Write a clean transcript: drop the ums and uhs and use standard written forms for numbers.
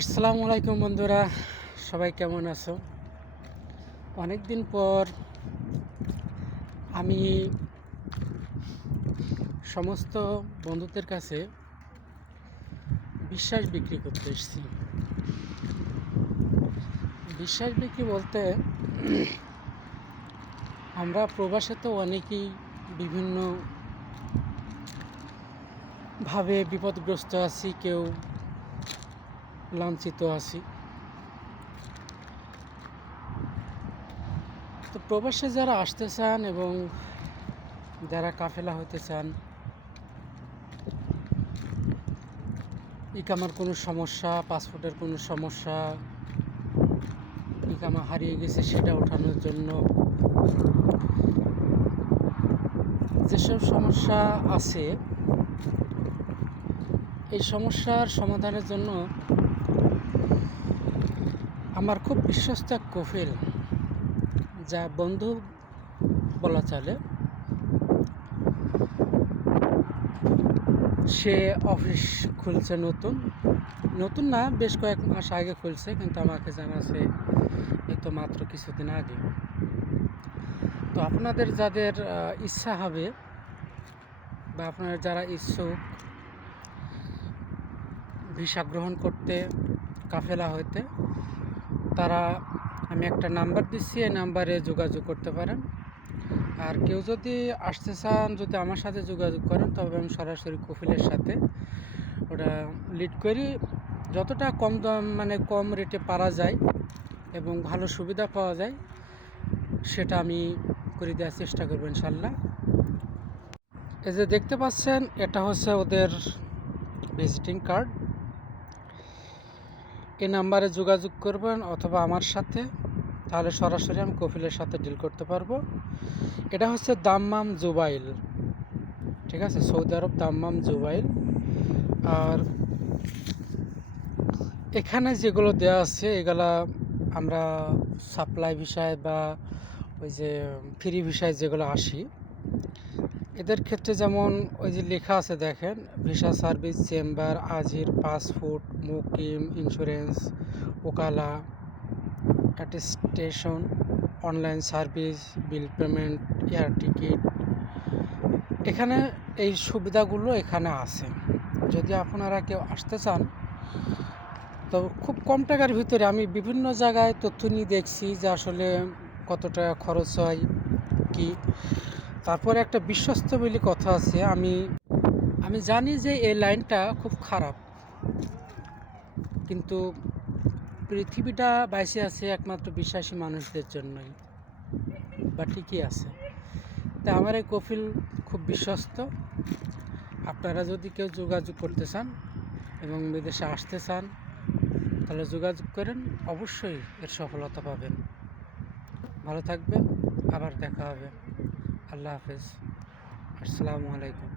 আসসালামু আলাইকুম বন্ধুরা, সবাই কেমন আছো? অনেক দিন পর আমি সমস্ত বন্ধুদের কাছে বিশ্বাস বিক্রি করতে এসেছি। বিশ্বাস বিক্রি বলতে আমরা প্রবাসে তো অনেকেই বিভিন্নভাবে বিপদগ্রস্ত আছি, কেউ লাঞ্ছিত আছি। তো প্রবাসে যারা আসতে চান এবং যারা কাফেলা হতে চান, ইকামার কোনো সমস্যা, পাসপোর্টের কোনো সমস্যা, ইকামা হারিয়ে গেছে সেটা ওঠানোর জন্য, যেসব সমস্যা আছে এই সমস্যার সমাধানের জন্য আমার খুব বিশ্বস্ত এক কফিল, যা বন্ধু বলা চলে, সে অফিস খুলছে। নতুন না, বেশ কয়েক মাস আগে খুলছে, কিন্তু আমাকে জানাছে এই তো মাত্র কিছুদিন আগে। তো আপনাদের যাদের ইচ্ছা হবে বা আপনারা যারা ইচ্ছুক ভিসা গ্রহণ করতে, কাফেলা হইতে, তারা আমি একটা নাম্বার দিচ্ছি, এই নাম্বারে যোগাযোগ করতে পারেন। আর কেউ যদি আসতে চান, যদি আমার সাথে যোগাযোগ করেন, তবে আমি সরাসরি কফিলের সাথে ওটা লিড করি। যতটা কম দাম কম রেটে পারা যায় এবং ভালো সুবিধা পাওয়া যায় সেটা আমি করে দেওয়ার চেষ্টা করব ইনশাল্লাহ। এই যে দেখতে পাচ্ছেন, এটা হচ্ছে ওদের ভিজিটিং কার্ড। এই নাম্বারে যোগাযোগ করবেন অথবা আমার সাথে, তাহলে সরাসরি আমি কফিলের সাথে ডিল করতে পারবো। এটা হচ্ছে দাম্মাম জুবাইল, ঠিক আছে, সৌদি আরব দাম্মাম জুবাইল। আর এখানে যেগুলো দেওয়া আছে এগুলা আমরা সাপ্লাই ভিসায় বা ওই যে ফ্রি ভিসায় যেগুলো আসি, এদের ক্ষেত্রে যেমন ওই যে লেখা আছে দেখেন, ভিসা সার্ভিস চেম্বার, আজির, পাসপোর্ট, মুকিম, ইন্স্যুরেন্স, ওকালা, attestation, online service, bill payment, air ticket, এখানে এই সুবিধাগুলো এখানে আছে। যদি আপনারা কেউ আসতে চান, তো খুব কম টাকার ভিতরে আমি বিভিন্ন জায়গায় তথ্য নিয়ে দেখছি যে আসলে কত টাকা খরচ হয় কি। তারপরে একটা বিশ্বস্ত বলে কথা আছে, আমি জানি যে এই লাইনটা খুব খারাপ, কিন্তু পৃথিবীটা বাইসে আছে একমাত্র বিশ্বাসী মানুষদের জন্যই, বা ঠিকই আছে। তা আমার এই কফিল খুব বিশ্বস্ত। আপনারা যদি কেউ যোগাযোগ করতে চান এবং বিদেশে আসতে চান, তাহলে যোগাযোগ করেন, অবশ্যই এর সফলতা পাবেন। ভালো থাকবেন, আবার দেখা হবে। আল্লাহ হাফেজ, আসসালামু আলাইকুম।